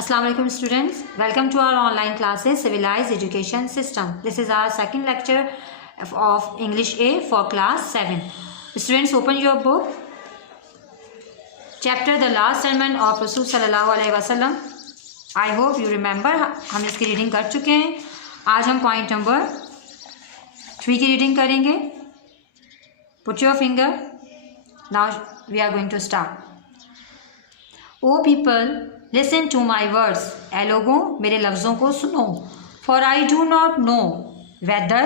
Assalamu alaikum students, welcome to our online classes Civilized Education System. This is our second lecture of English A for class 7. Students, open your book. Chapter The Last Sermon of Rasul Sallallahu Alaihi Wasallam. I hope you remember, हम इसकी reading कर चुके हैं. आज हम point number 3 की reading करेंगे. Put your finger. Now we are going to start. O people, listen to my words. ऐ लोगों, मेरे लफ्ज़ों को सुनो. For I do not know whether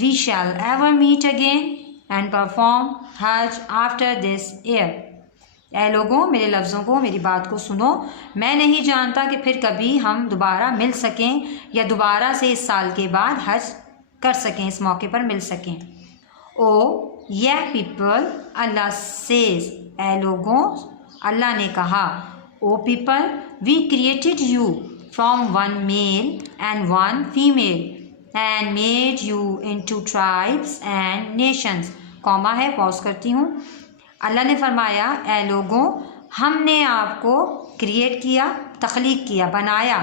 we shall ever meet again and perform Hajj after this year. ऐ लोगों, मेरे लफ्ज़ों को, मेरी बात को सुनो. मैं नहीं जानता कि फिर कभी हम दोबारा मिल सकें या दोबारा से इस साल के बाद हज कर सकें, इस मौके पर मिल सकें. ओ ये पीपल, अल्लाह सेज, ऐ लोगों, अल्लाह ने कहा. O people, we created you from one male and one female and made you into tribes and nations. Comma है, पॉज करती हूँ. अल्लाह ने फरमाया, ऐ लोगों, हमने आपको क्रिएट किया, तख्लीक किया, बनाया.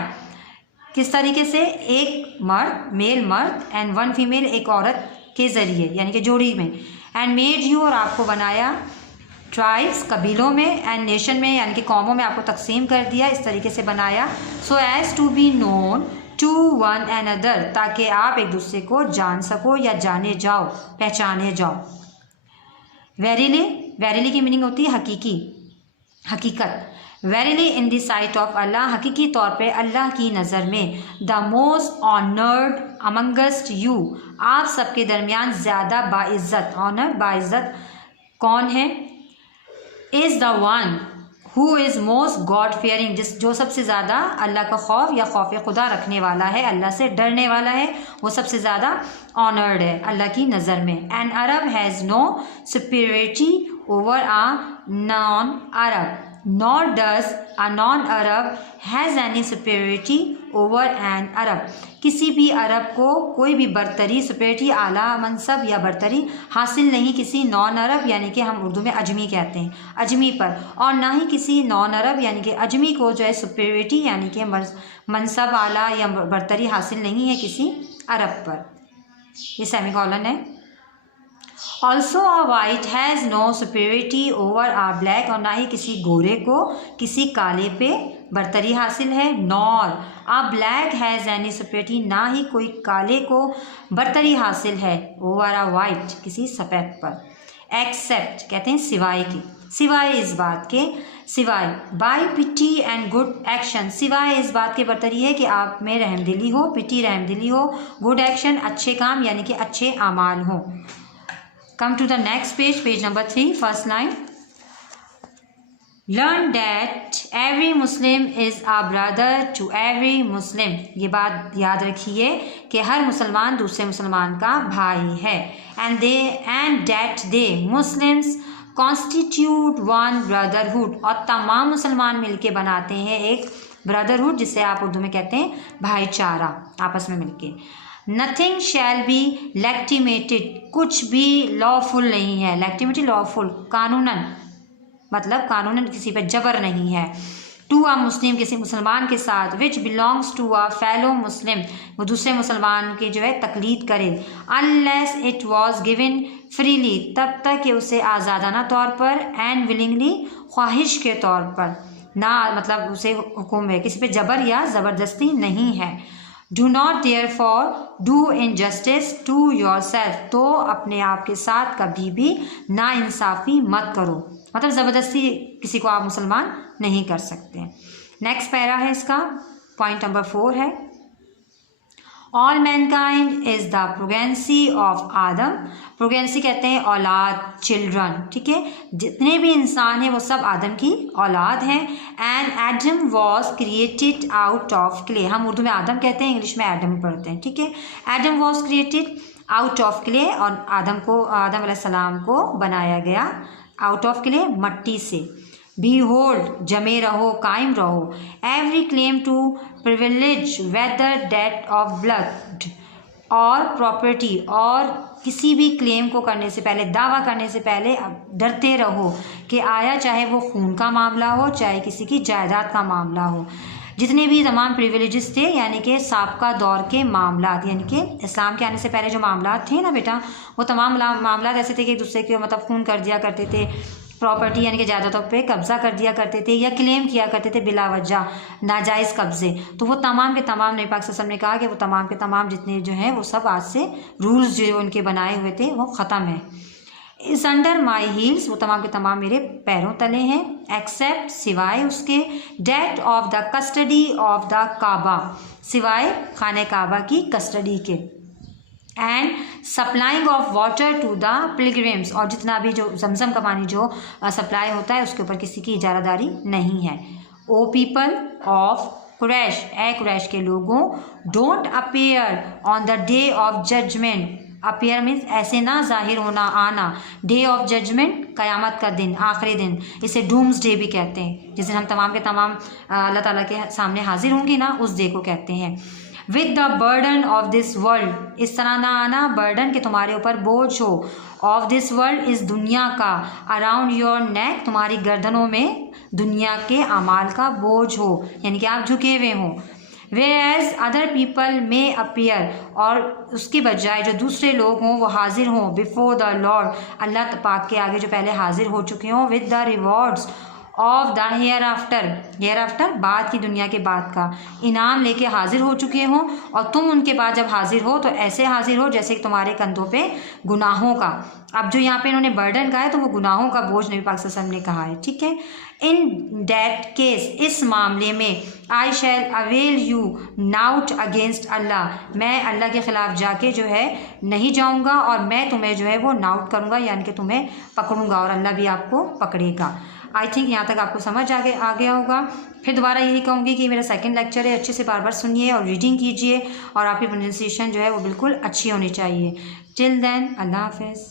किस तरीके से? एक मर्द, मेल मर्द, एंड वन फीमेल, एक औरत के ज़रिए, यानी कि जोड़ी में. एंड मेड यू, और आपको बनाया. ट्राइब्स, कबीलों में, एंड नेशन में, यानी कि कौमों में आपको तकसीम कर दिया, इस तरीके से बनाया. So as to be known to one and other, ताकि आप एक दूसरे को जान सको या जाने जाओ, पहचाने जाओ. वेरीली, वेरीली की मीनिंग होती है हकीकी, हकीकत. Verily in the sight of Allah, हकीकी तौर पे अल्लाह की नज़र में. The most honoured amongst you, आप सबके दरमियान ज़्यादा बाइज़्ज़त, ऑनर्ड बाइज़्ज़त कौन है? Is the one who is most god fearing, जो सबसे ज़्यादा अल्लाह का खौफ या खौफ खुदा रखने वाला है, अल्लाह से डरने वाला है, वो सबसे ज़्यादा ऑनर्ड है अल्लाह की नज़र में. An Arab has no superiority over a non Arab, nor does a non Arab has any superiority over an Arab. किसी भी अरब को कोई भी बरतरी, सुपीरियरिटी, आला मनसब या बरतरी हासिल नहीं किसी नॉन अरब, यानी कि हम उर्दू में अजमी कहते हैं, अजमी पर, और ना ही किसी नॉन अरब यानी कि अजमी को जो है सुपीरियरिटी यानी कि मनसब, आला या बरतरी हासिल नहीं है किसी अरब पर. ये सेमीकोलन है. Also a white has no superiority over a black, और ना ही किसी गोरे को किसी काले पे बरतरी हासिल है. Nor a black has any superiority, ना ही कोई काले को बरतरी हासिल है ओवर आ वाइट, किसी सफ़ेद पर. एक्सेप्ट कहते हैं सिवाय की, सिवाय इस बात के, सिवाय. By piety and good action, सिवाय इस बात के बरतरी है कि आप में रहमदिली हो, पिटी रहमदिली हो, गुड एक्शन अच्छे काम यानी कि अच्छे आमाल हो. Come to the next page, page number 3, first line. Learn that every Muslim is a brother to every Muslim. ये बात याद रखिए कि हर मुसलमान दूसरे मुसलमान का भाई है. And that they Muslims constitute one brotherhood, और तमाम मुसलमान मिलके बनाते हैं एक ब्रदरहुड, जिसे आप उर्दू में कहते हैं भाईचारा, आपस में मिलके. नथिंग शैल बी लेक्टिमेटेड, कुछ भी लॉफुल नहीं है. लेक्टिमेटेड लॉफुल, कानूनन, मतलब कानूनन किसी पर जबर नहीं है. टू आ मुस्लिम, किसी मुसलमान के साथ. Which belongs to a fellow Muslim, वो दूसरे मुसलमान के जो है तकलीद करे. Unless it was given freely, तब तक कि उसे आज़ादाना तौर पर, एंड विलिंगली, ख्वाहिश के तौर पर, ना मतलब उसे हुक्म है, किसी पे जबर या ज़बरदस्ती नहीं है. Do not therefore do injustice to yourself, तो अपने आप के साथ कभी भी नाइंसाफ़ी मत करो, मतलब ज़बरदस्ती किसी को आप मुसलमान नहीं कर सकते. नेक्स्ट पैरा है इसका, पॉइंट नंबर 4 है. All mankind is the progeny of Adam, progeny कहते हैं औलाद, चिल्ड्रन, ठीक है. जितने भी इंसान हैं वो सब आदम की औलाद हैं. And Adam was created out of clay, हम उर्दू में आदम कहते हैं, इंग्लिश में एडम पढ़ते हैं, ठीक है. Adam was created out of clay, और आदम अलैहिस्सलाम को बनाया गया आउट ऑफ क्ले, मट्टी से. बी होल्ड, जमे रहो, कायम रहो. Every claim to privilege whether that of blood और प्रॉपर्टी, और किसी भी क्लेम को करने से पहले, दावा करने से पहले डरते रहो कि आया चाहे वो खून का मामला हो, चाहे किसी की जायदाद का मामला हो. जितने भी तमाम प्रिविलेजेस थे यानी कि साबका दौर के मामलात, यानी कि इस्लाम के आने से पहले जो मामलात थे ना बेटा, वो तमाम मामलात ऐसे थे कि एक दूसरे के मतलब खून कर दिया करते थे, प्रॉपर्टी यानी कि जायदादों पे कब्जा कर दिया करते थे या क्लेम किया करते थे बिला वजह नाजायज़ कब्जे। तो वो तमाम के तमाम नबी पाक सल्लल्लाहु अलैहि वसल्लम ने कहा कि वो तमाम के तमाम जितने जो हैं वो सब आज से रूल्स जो उनके बनाए हुए थे वो ख़त्म है। इस अंडर माई हील्स, वो तमाम के तमाम मेरे पैरों तले हैं, एक्सेप्ट सिवाय उसके, that of the custody of the Kaaba, सिवाय खाने काबा की कस्टडी के, and supplying of water to the pilgrims, और जितना भी जो जमजम का पानी जो सप्लाई होता है उसके ऊपर किसी की इजारादारी नहीं है। ओ पीपल ऑफ कुरैश, ए कुरैश के लोगों, don't appear on the day of judgement, appear means ऐसे ना जाहिर होना, आना, डे ऑफ जजमेंट क़यामत का दिन, आखिरी दिन, इसे डूम्स डे भी कहते हैं, जिस दिन हम तमाम के तमाम अल्लाह ताला के सामने हाजिर होंगे ना, उस डे को कहते हैं। With the burden of this world, इस तरह ना आना बर्डन के तुम्हारे ऊपर बोझ हो, ऑफ दिस वर्ल्ड, इस दुनिया का, अराउंड योर नेक, तुम्हारी गर्दनों में दुनिया के अमाल का बोझ हो, यानी कि आप झुके हुए हों। Whereas अदर पीपल में अपीयर, और उसके बजाय जो दूसरे लोग हों वो हाजिर हों, बिफोर द लॉर्ड, अल्लाह पाक के आगे जो पहले हाजिर हो चुके हों, with the rewards of the hereafter, hereafter बाद की दुनिया के बाद का इनाम लेके हाजिर हो चुके हों, और तुम उनके बाद जब हाजिर हो तो ऐसे हाजिर हो जैसे कि तुम्हारे कंधों पे गुनाहों का, अब जो यहाँ पे इन्होंने बर्डन कहा है तो वो गुनाहों का बोझ नबी पाक सल्लल्लाहु अलैहि वसल्लम ने कहा है, ठीक है। इन दैट केस, इस मामले में, आई शैल अवेल यू नाउट अगेंस्ट अल्लाह, मैं अल्लाह के ख़िलाफ़ जाके जो है नहीं जाऊँगा, और मैं तुम्हें जो है वो नाउट करूँगा, यानी कि तुम्हें पकड़ूँगा और अल्लाह भी आपको पकड़ेगा। आई थिंक यहाँ तक आपको समझ आ गया होगा। फिर दोबारा यही कहूँगी कि मेरा सेकंड लेक्चर है, अच्छे से बार बार सुनिए और रीडिंग कीजिए, और आपकी प्रोनाउंसिएशन जो है वो बिल्कुल अच्छी होनी चाहिए। टिल देन, अल्लाह हाफ़िज़।